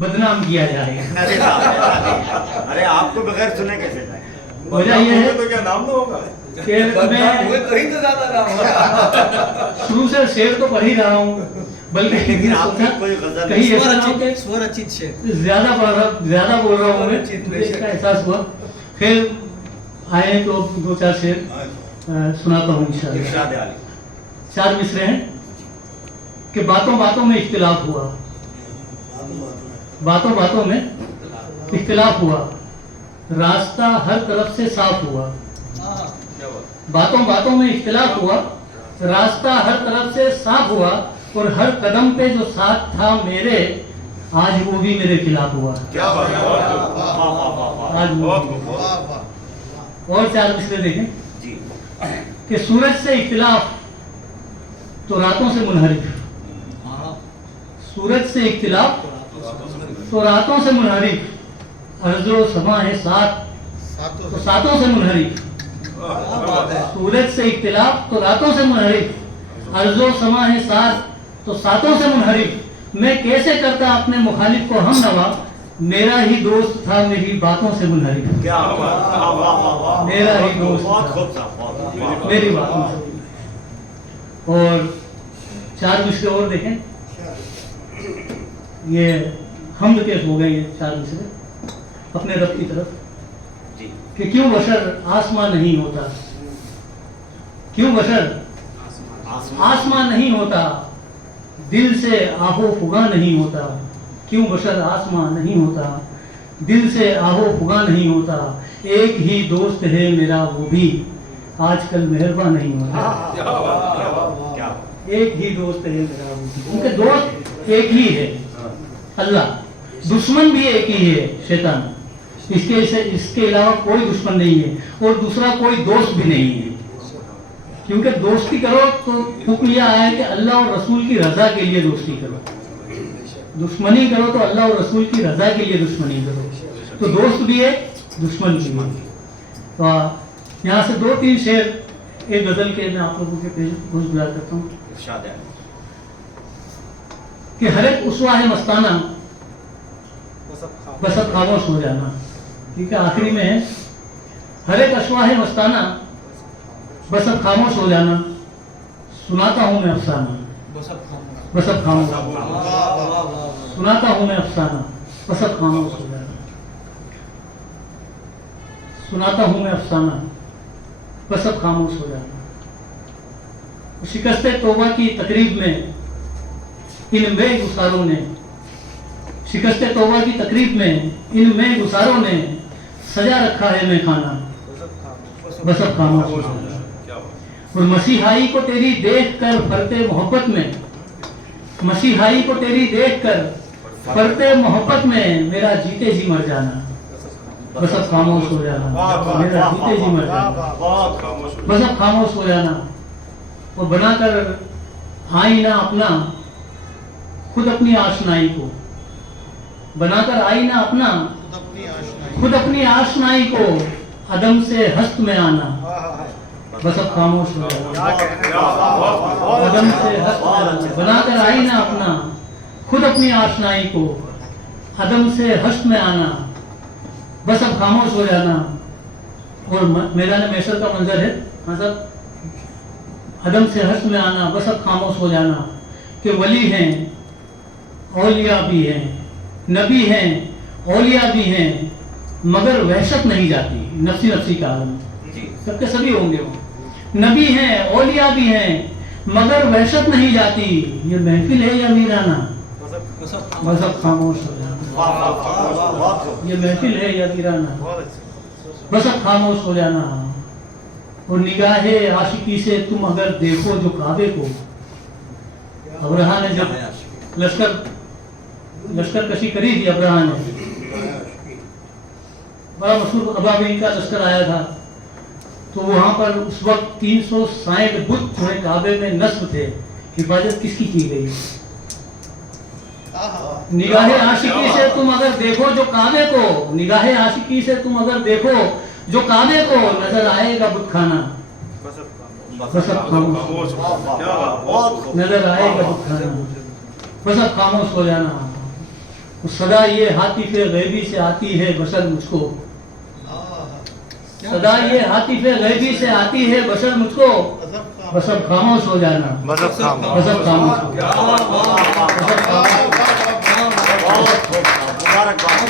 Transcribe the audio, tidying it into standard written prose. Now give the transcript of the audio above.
बदनाम किया जाएगा। अरे साहब, अरे आपको बगैर सुने कैसे जाए? वजह यह है तो क्या नाम ना होगा? कि मैं तो ही तो ज्यादा नाम होगा। शुरू से शेर तो पढ़ ही रहा हूँ, बल्कि लेकिन मैं आपने सोचा कोई गजल कहीं ऐसा ना हो कि स्वर अच्छी शेर। ज्यादा बोल रहा हूँ मैं, चित मुझे इसका एहसास हुआ। फिर आए तो दो चार शेर सुनाता हूँ इंशाअल्लाह। इरशाद आली। चार मिसरे हैं कि बातों बातों में इख्तिलाफ हुआ, बातों बातों में इख्तिलाफ हुआ, रास्ता हर तरफ से साफ हुआ। बातों बातों में इख्तिलाफ हुआ, रास्ता हर तरफ से साफ हुआ, और हर कदम पे जो साथ था मेरे, आज वो भी मेरे खिलाफ हुआ। क्या बात है, आज वो बहुत भी। खूब। और चार मिसरे देखें जी। कि सूरज से इख्तिलाफ तो रातों से मुनहरिफ, सूरज से इख्तिलाफ तो रातों से मुनहरिफ, अर्ज़ो समा है सात तो सातों से मुनहरिफ। सूरज से इख्तिलाफ तो रातों से मुनहरिफ, अर्ज़ो समा है सात तो सातों से मुनहरिफ। मैं कैसे करता अपने मुखालिफ को हम नवा, मेरा ही दोस्त था मेरी बातों से मुनहरिफ। क्या बात, वाह वाह वाह वाह, मेरा ही दोस्त बहुत था। खूब साहब, बहुत खूब। मेरी बातों से। और चार मिसरे और देखें, ये हमद के हो गए ये चार मिसरे अपने रब की तरफ, जी। कि क्यों बशर आसमान नहीं होता, क्यों बशर आसमान नहीं होता, दिल से आहो फुगा नहीं होता। क्यों बशर आसमान नहीं होता, दिल से आहो फुगा नहीं होता। एक ही दोस्त है मेरा वो भी, आजकल मेहरबान नहीं होता। क्या एक ही दोस्त है मेरा वो भी, उनके दोस्त एक ही है अल्लाह, दुश्मन भी एक ही है शैतान। इसके अलावा कोई दुश्मन नहीं है, और दूसरा कोई दोस्त भी नहीं है। क्योंकि दोस्ती करो तो हुक्म यह आया है कि अल्लाह और रसूल की रजा के लिए दोस्ती करो, दुश्मनी करो तो अल्लाह और रसूल की रजा के लिए दुश्मनी करो। तो दोस्त भी है, दुश्मन भी है। तो यहाँ से दो तीन शेर एक गजल के मैं आप लोगों के पेश गुजार करता हूँ इरशाद आली। कि हर एक उसवा है मस्ताना, बस अब खामोश हो जाना। ठीक है, आखिरी में है, हर एक अश्वा है मस्ताना, बस अब खामोश हो जाना। सुनाता हूँ मैं अफसाना, बस अब खामोश, सुनाता हूँ मैं अफसाना, बस अब खामोश हो जाना। सुनाता हूँ मैं अफसाना, बस अब खामोश हो जाना। शिकस्ते तौबा की तकरीब में इन बेगुसारों ने, शिकस्ते तौबा की तकरीब में इन बेगुसारों ने सजा रखा है मैं खाना, बस अब खामोश हो जाना। और मसीहाई को तेरी देख कर फरते मोहब्बत में, मसीहाई को तेरी देख कर फरते मोहब्बत में मेरा जीते जी मर जाना, बस अब खामोश हो जाना। मेरा जीते जी मर जाना, बस अब खामोश हो जाना। और बनाकर आईना अपना खुद अपनी आशनाई को, बनाकर आईना अपना खुद अपनी आशनाई को अदम से हस्त में आना, बस अब खामोश हो जाना। अदम से हस्त में आना, बनाकर आईना अपना खुद अपनी आशनाई को अदम से हस्त में आना, बस अब खामोश हो जाना। और मैदान महशर का मंजर है, हाँ साहब, अदम से हस्त में आना, बस अब खामोश हो जाना। कि वली हैं, औलिया भी हैं, नबी हैं, औलिया भी हैं, मगर वहशत नहीं जाती। नफसी नफसी का आलम, सबके सभी होंगे वो। नबी हैं, औलिया भी हैं, मगर वहशत नहीं जाती। ये महफिल है या वीराना, बस अब खामोश हो जाना। ये महफिल है या वीराना, बस अब खामोश हो जाना। और निगाहे आशिकी से तुम अगर देखो जो काबे को, अब्राहा ने जब लश्कर कशी करी थी, अब्राहा ने, बड़ा मशहूर अबाबील का लश्कर आया था, तो वहां पर उस वक्त 360 बुत जो है काबे में नस्ब थे। हिफाजत किसकी की गई? निगाहे आशिकी से तुम अगर देखो जो काबे को, निगाहे आशिकी से तुम अगर देखो जो काबे को, नजर आएगा बुत खाना, बस अब खामोश, नजर आएगा बुत खाना, बस अब खामोश हो जाना। तो सदा ये हातिफे गैबी से आती है बशर मुझको, सदा ये हातिफे गैबी से आती है बशर मुझको, बस अब खामोश हो जाना, बस अब खामोश हो जाना। बहुत खूब, मुबारकबाद।